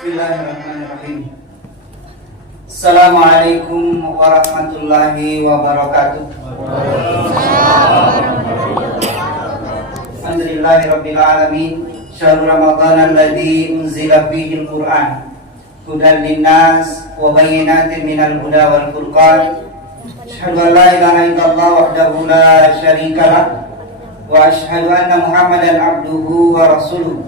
Bismillahirrahmanirrahim. Assalamualaikum warahmatullahi wabarakatuh. Alhamdulillahirabbil alamin. Syahrul Ramadan alladzi unzila fihi al-Qur'an hudan linnas wa bayyinatin minal huda wal furqan. Asyhadu an la ilaha illallah wahdahu la syarika lah wa asyhadu anna Muhammadan abduhu wa rasuluh.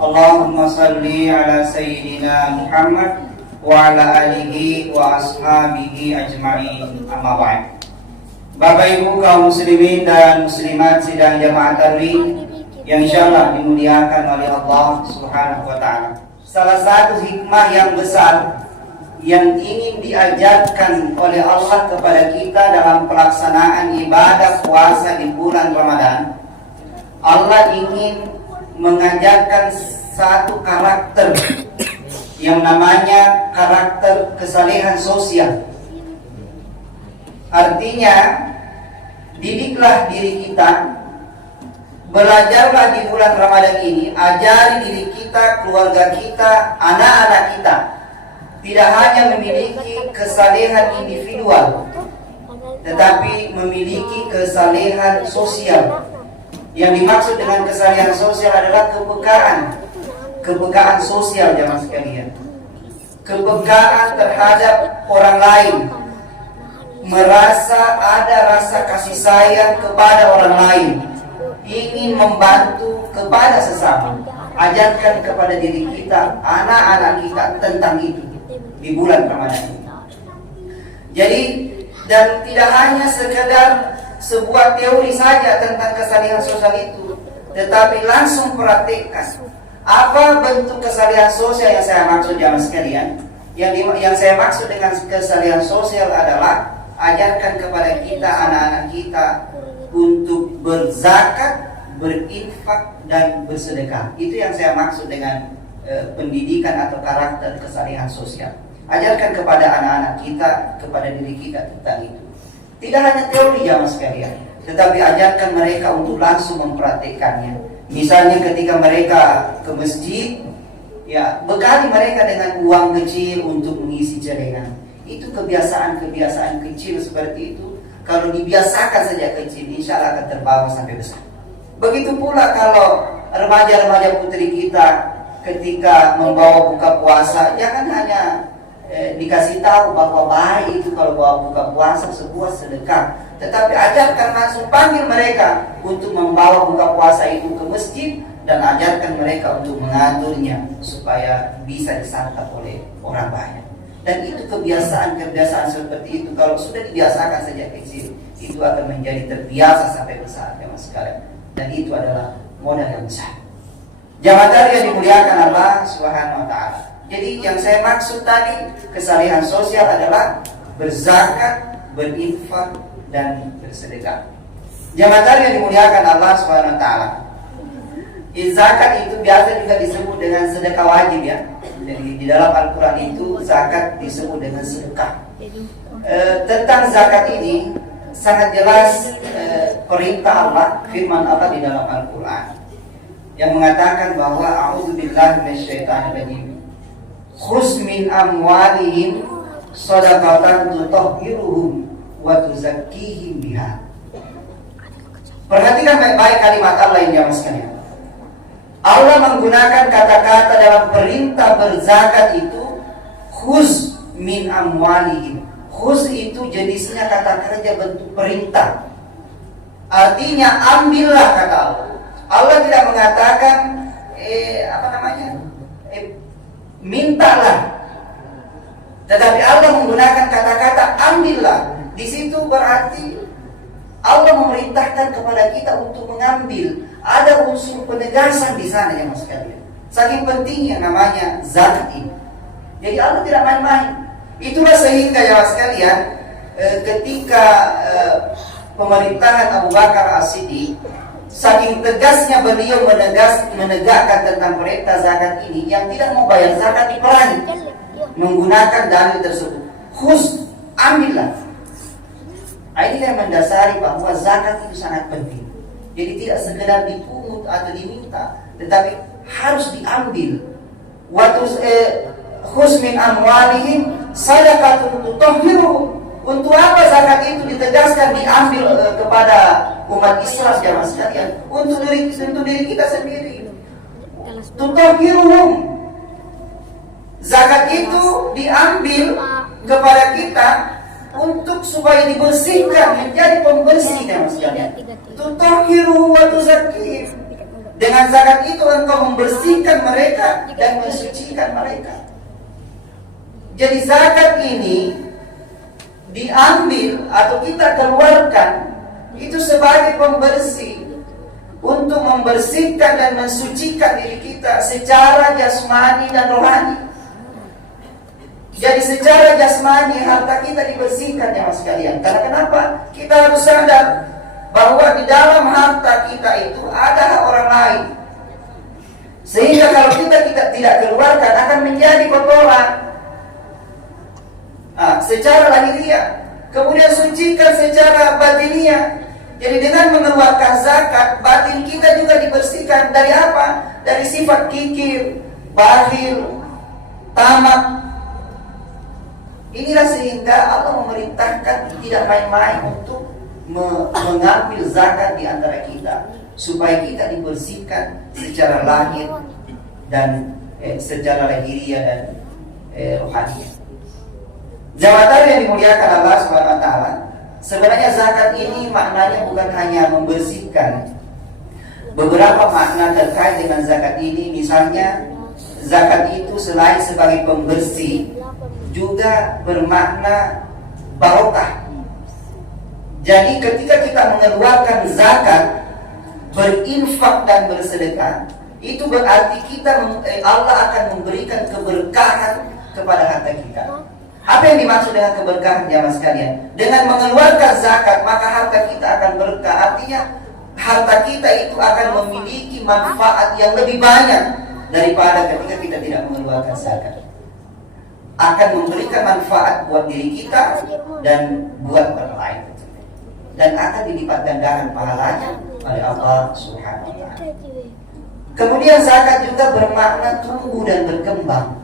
Allahumma salli ala sayyidina Muhammad wa ala alihi wa ashabihi ajma'in, amma ba'd. Bapak Ibu kaum muslimin dan muslimat sidang jamaah tarawih yang insyaallah dimuliakan oleh Allah Subhanahu wa taala. Salah satu hikmah yang besar yang ingin diajarkan oleh Allah kepada kita dalam pelaksanaan ibadah puasa di bulan Ramadan, Allah ingin mengajarkan satu karakter yang namanya karakter kesalehan sosial. Artinya, didiklah diri kita, belajarlah di bulan Ramadan ini, ajari diri kita, keluarga kita, anak-anak kita, tidak hanya memiliki kesalehan individual, tetapi memiliki kesalehan sosial. Yang dimaksud dengan kesalehan sosial adalah kepekaan sosial jamaah sekalian. Kepekaan terhadap orang lain, merasa ada rasa kasih sayang kepada orang lain, ingin membantu kepada sesama. Ajarkan kepada diri kita, anak-anak kita tentang itu di bulan Ramadan ini. Jadi, dan tidak hanya sekedar sebuah teori saja tentang kesalehan sosial itu, tetapi langsung praktikkan. Apa bentuk kesalehan sosial yang saya maksud jamaah sekalian? Yang saya maksud dengan kesalehan sosial adalah ajarkan kepada kita, anak-anak kita untuk berzakat, berinfak dan bersedekah. Itu yang saya maksud dengan pendidikan atau karakter kesalehan sosial. Ajarkan kepada anak-anak kita, kepada diri kita tentang itu. Tidak hanya teori jamaah sekalian, tetapi ajarkan mereka untuk langsung mempraktikkannya. Misalnya ketika mereka ke masjid, ya bekali mereka dengan uang kecil untuk mengisi celengan. Itu kebiasaan-kebiasaan kecil seperti itu. Kalau dibiasakan sejak kecil, insya Allah akan terbawa sampai besar. Begitu pula kalau remaja-remaja putri kita ketika membawa buka puasa, jangan hanya dikasih tahu bahwa baik itu kalau bawa buka puasa sebuah sedekah, tetapi ajarkan langsung, panggil mereka untuk membawa buka puasa itu ke masjid dan ajarkan mereka untuk mengaturnya supaya bisa disantap oleh orang banyak. Dan itu kebiasaan-kebiasaan seperti itu kalau sudah dibiasakan sejak kecil, itu akan menjadi terbiasa sampai besar ya mas sekalian. Dan itu adalah modal yang besar. Jamaah yang dimuliakan Allah Subhanahu wa taala. Jadi yang saya maksud tadi, kesalehan sosial adalah berzakat, berinfak dan bersedekah. Jamaah yang dimuliakan Allah Subhanahu wa taala. Zakat itu biasa juga disebut dengan sedekah wajib ya. Jadi di dalam Al-Qur'an itu zakat disebut dengan sedekah. Tentang zakat ini sangat jelas perintah Allah, firman Allah di dalam Al-Qur'an yang mengatakan bahwa a'udzubillahi minasyaitonirrajim. Khuz min amwalihim shadaqatan tutahhiruhum wa tuzakkihim biha. Perhatikan baik-baik kalimat Allah ini jamaah sekalian. Allah menggunakan kata-kata dalam perintah berzakat itu khuz min amwalihim. Khuz itu jenisnya kata kerja bentuk perintah. Artinya ambillah kata Allah. Allah tidak mengatakan mintalah, tetapi Allah menggunakan kata-kata ambillah. Di situ berarti Allah memerintahkan kepada kita untuk mengambil. Ada unsur penegasan di sana ya mas sekalian. Saking pentingnya namanya zakat ini. Jadi Allah tidak main-main. Itulah sehingga ya mas sekalian, ketika pemerintahan Abu Bakar As-Siddiq, saking tegasnya beliau menegakkan tentang perintah zakat ini, yang tidak mau bayar zakat diperangi menggunakan dalil tersebut. Khuz, ambillah. Ini yang mendasari bahwa zakat itu sangat penting. Jadi tidak sekedar dipungut atau diminta, tetapi harus diambil. Waktu khuz min amwalihim sadaqatun tutahhiruhum. Untuk apa zakat itu ditegaskan diambil kepada umat Islam jamaah sekalian? Untuk diri kita sendiri. Tutahhiruhum. Zakat itu diambil kepada kita untuk supaya dibersihkan, menjadi pembersih jamaah sekalian. Tutahhiruhum wa tuzakkihim. Dengan zakat itu engkau membersihkan mereka dan mensucikan mereka. Jadi zakat ini diambil atau kita keluarkan itu sebagai pembersih untuk membersihkan dan mensucikan diri kita secara jasmani dan rohani. Jadi secara jasmani harta kita dibersihkan ya mas sekalian. Karena kenapa? Kita harus sadar bahwa di dalam harta kita itu ada hak orang lain. Sehingga kalau kita tidak keluarkan akan menjadi kotoran. Secara lahiriah, kemudian sucikan secara batiniah. Jadi dengan mengeluarkan zakat, batin kita juga dibersihkan dari apa? Dari sifat kikir, bakhil, tamak. Inilah sehingga Allah memerintahkan tidak main-main untuk mengambil zakat di antara kita, supaya kita dibersihkan secara lahir dan secara lahiriah dan rohaniah. Jamaah yang dimuliakan Allah Subhanahu wa taala, sebenarnya zakat ini maknanya bukan hanya membersihkan. Beberapa makna terkait dengan zakat ini, misalnya zakat itu selain sebagai pembersih juga bermakna barokah. Jadi ketika kita mengeluarkan zakat, berinfak dan bersedekah, itu berarti Allah akan memberikan keberkahan kepada harta kita. Apa yang dimaksud dengan keberkahan jamaah sekalian? Dengan mengeluarkan zakat maka harta kita akan berkah. Artinya harta kita itu akan memiliki manfaat yang lebih banyak daripada ketika kita tidak mengeluarkan zakat. Akan memberikan manfaat buat diri kita dan buat orang lain. Dan akan dilipat gandakan pahalanya oleh Allah Subhanahu wa taala. Kemudian zakat juga bermakna tumbuh dan berkembang.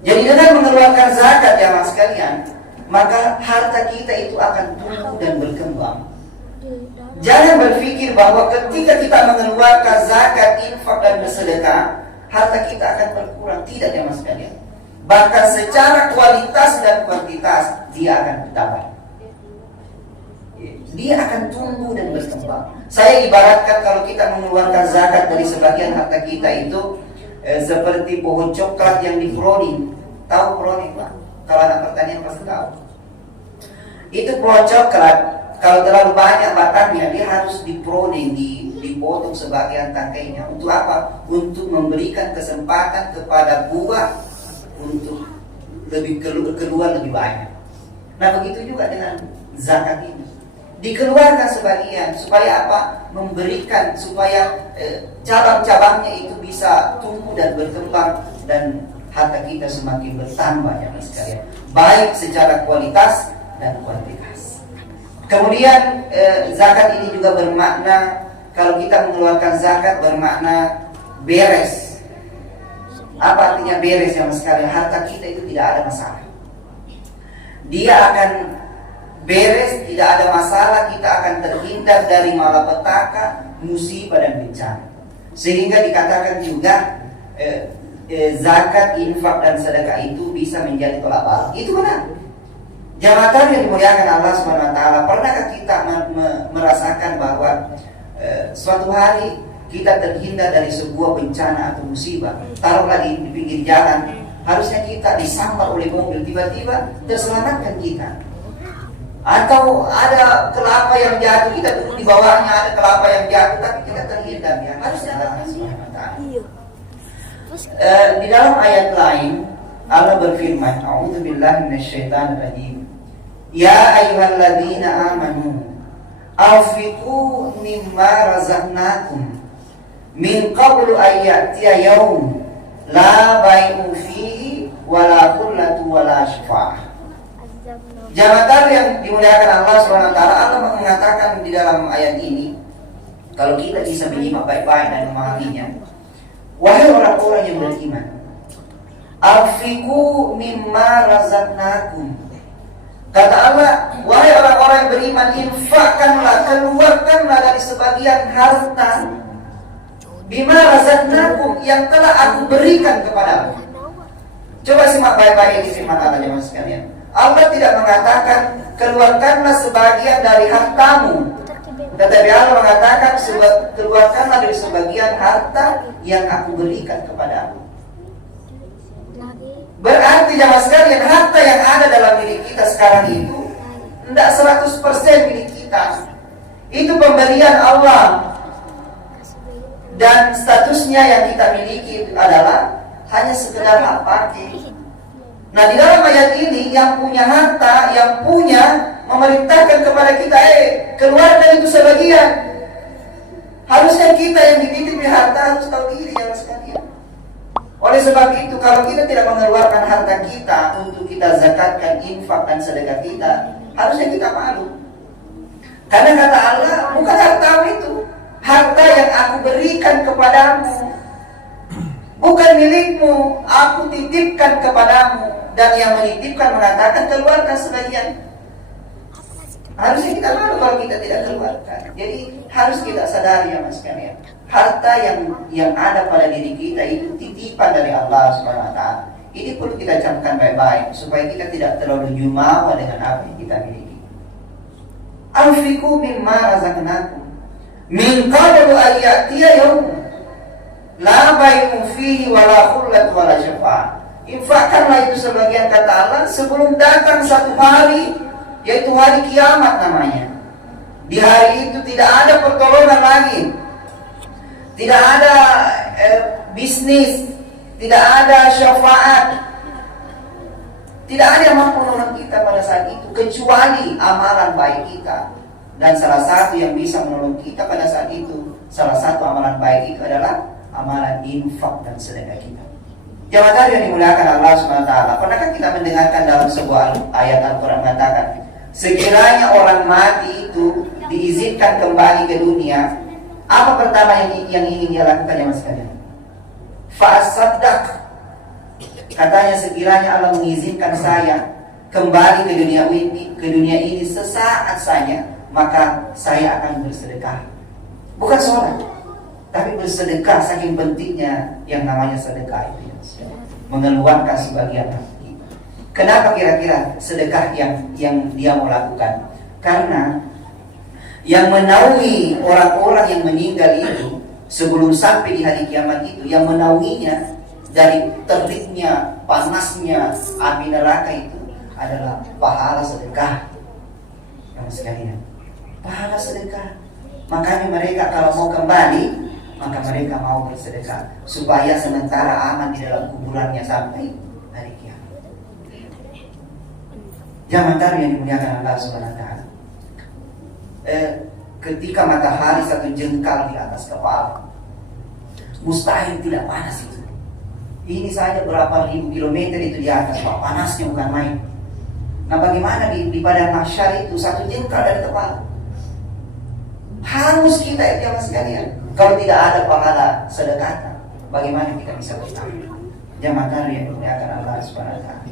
Jadi dengan mengeluarkan zakat ya mas sekalian, maka harta kita itu akan tumbuh dan berkembang. Jangan berpikir bahwa ketika kita mengeluarkan zakat, infak dan bersedekah, harta kita akan berkurang. Tidak ya mas sekalian. Bahkan secara kualitas dan kuantitas dia akan bertambah. Dia akan tumbuh dan berkembang. Saya ibaratkan kalau kita mengeluarkan zakat dari sebagian harta kita itu seperti pohon coklat yang di-pruning. Tahu pruning Pak? Kalau anak pertanian pasti tahu. Itu pohon coklat, kalau terlalu banyak batangnya, dia harus di-pruning, dipotong sebagian tangkainya. Untuk apa? Untuk memberikan kesempatan kepada buah untuk keluar lebih banyak. Nah begitu juga dengan zakat ini. Dikeluarkan sebagian supaya apa? Memberikan supaya cabang-cabangnya itu bisa tumbuh dan berkembang dan harta kita semakin bertambah ya mas sekalian, baik secara kualitas dan kuantitas. Kemudian zakat ini juga bermakna, kalau kita mengeluarkan zakat bermakna beres. Apa artinya beres ya mas sekalian? Harta kita itu tidak ada masalah. Dia akan beres, tidak ada masalah, kita akan terhindar dari malapetaka, musibah dan bencana. Sehingga dikatakan juga zakat, infak dan sedekah itu bisa menjadi tolak bala. Itu benar. Jamaah yang dimuliakan Allah Subhanahu wa taala, pernahkah kita merasakan bahwa suatu hari kita terhindar dari sebuah bencana atau musibah? Taruhlah di pinggir jalan, harusnya kita disambar oleh mobil, tiba-tiba terselamatkan kita. Atau ada kelapa yang jatuh, kita duduk di bawahnya, ada kelapa yang jatuh, tapi kita terhindar ya. Harusnya Allah Subhanahu wa taala. Di dalam ayat lain Allah berfirman, A'udzubillahi minasyaitonirrajim. Ya ayyuhalladzina amanu anfiqu mimma razaqnakum min qablu an ya'tiya yaum la bai'un fihi wala qullatu wala syafa'ah. Jamaah yang dimuliakan Allah SWT, Allah mengatakan di dalam ayat ini, kalau kita bisa menyimak baik-baik dan memahaminya, wahai orang-orang yang beriman, Anfiqu mimma razaqnakum. Kata Allah, wahai orang-orang yang beriman, infakkanlah, keluarkanlah dari sebagian harta bima razaqnakum, yang telah aku berikan kepadamu. Coba simak baik-baik ini firman Allah jemaah sekalian. Allah tidak mengatakan keluarkanlah sebagian dari hartamu, tetapi Allah mengatakan keluarkanlah dari sebagian harta yang aku berikan kepadamu. Berarti jemaah sekalian, harta yang ada dalam diri kita sekarang itu tidak 100% milik kita. Itu pemberian Allah. Dan statusnya yang kita miliki itu adalah hanya sekedar hak pakai. Nah, di dalam ayat ini yang punya harta, yang punya memerintahkan kepada kita, keluarkan itu sebagian. Harusnya kita yang dititip di harta harus tahu diri jemaah sekalian. Oleh sebab itu, kalau kita tidak mengeluarkan harta kita untuk kita zakatkan, infak dan sedekah kita, harusnya kita malu. Karena kata Allah, bukan hartamu itu, harta yang aku berikan kepadamu, bukan milikmu, aku titipkan kepadamu. Dan yang menitipkan mengatakan keluarkan sebagian. Harusnya kita malu kalau kita tidak keluarkan. Jadi harus kita sadari ya mas sekalian, harta yang ada pada diri kita itu titipan dari Allah Subhanahu wa taala. Ini perlu kita camkan baik-baik supaya kita tidak terlalu jumawa dengan apa yang kita miliki. Anfiqu mimma razaqnakum min qablu an ya'tiya yawm la bai'un fihi wala khullatun wala syafa'ah. Infakkanlah itu sebagian kata Allah sebelum datang satu hari, yaitu hari kiamat namanya. Di hari itu tidak ada pertolongan lagi, tidak ada bisnis, tidak ada syafaat, tidak ada yang mampu menolong kita pada saat itu kecuali amalan baik kita. Dan salah satu yang bisa menolong kita pada saat itu, salah satu amalan baik itu adalah amalan infak dan sedekah kita. Jemaah yang dimuliakan Allah SWT, pernahkah kita mendengarkan dalam sebuah ayat Al-Quran mengatakan, sekiranya orang mati itu diizinkan kembali ke dunia, apa pertama yang ingin dia lakukan jemaah sekalian? Fa'asaddaq. Katanya sekiranya Allah mengizinkan saya kembali ke dunia ini sesaat saja, maka saya akan bersedekah. Bukan sholat, tapi bersedekah. Saking pentingnya yang namanya sedekah itu, mengeluarkan sebagian harta. Kenapa kira-kira sedekah yang dia mau lakukan? Karena yang menaungi orang-orang yang meninggal itu sebelum sampai di hari kiamat itu, yang menaunginya dari teriknya, panasnya api neraka itu adalah pahala sedekah. Kamu sekalian, pahala sedekah. Makanya mereka kalau mau kembali, maka mereka mau bersedekah supaya sementara aman di dalam kuburannya sampai hari kiamat. Jamaah yang dimuliakan Allah Subhanahu wa taala. Ketika matahari satu jengkal di atas kepala, mustahil tidak panas itu. Ini saja berapa ribu kilometer itu di atas, Pak, panasnya bukan main. Nah, bagaimana di padang mahsyar itu satu jengkal dari kepala? Harus kita itu jamaah sekalian. Kalau tidak ada pahala sedekah, bagaimana kita bisa bertahan? Jamaah yang dimuliakan Allah Subhanahu wa taala.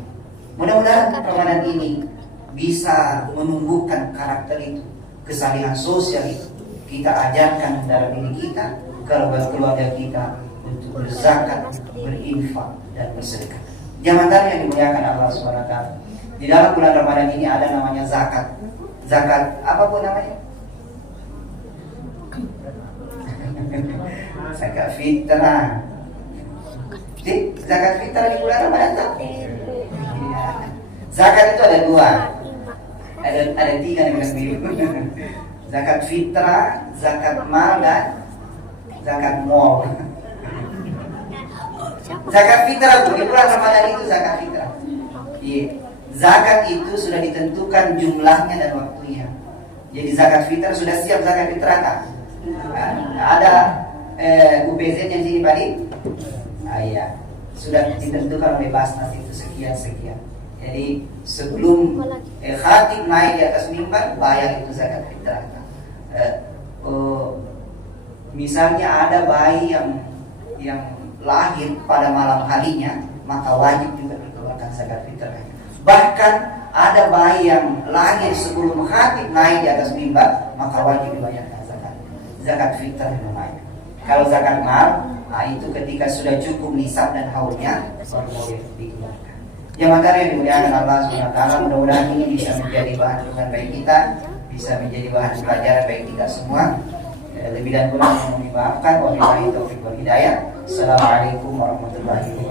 Mudah-mudahan Ramadan ini bisa menumbuhkan karakter itu, kesalihan sosial itu. Kita ajarkan dalam diri kita, keluarga kita untuk berzakat, berinfak dan bersedekah. Jamaah yang dimuliakan Allah Subhanahu wa taala. Di dalam bulan Ramadan ini ada namanya zakat. Zakat apapun namanya? Zakat fitrah. Zakat fitrah di bulan Ramadan tak? Zakat itu ada dua, ada tiga dengan biru. Zakat fitrah, zakat mal dan zakat mall. Zakat fitrah di bulan Ramadan itu zakat fitrah. Zakat itu sudah ditentukan jumlahnya dan waktunya. Jadi zakat fitrah sudah siap zakat fitrah tak? Ada UPZ yang sini balik, iya, sudah ditentukan oleh Basnas itu sekian. Jadi sebelum khatib naik di atas mimbar, bayar itu zakat fitrah. Misalnya ada bayi yang lahir pada malam harinya, maka wajib juga dikeluarkan zakat fitrah. Bahkan ada bayi yang lahir sebelum khatib naik di atas mimbar, maka wajib dibayarkan zakat fitrah memang. Kalau zakat mal, nah itu ketika sudah cukup nisab dan haulnya baru boleh dikeluarkan. Jamaah yang dimuliakan Allah SWT, mudah-mudahan ini bisa menjadi bahan renungan bagi kita, bisa menjadi bahan pelajaran bagi kita semua. Lebih dan kurang mohon dimaafkan. Wabillahi taufiq wal hidayah. Assalamualaikum warahmatullahi wabarakatuh.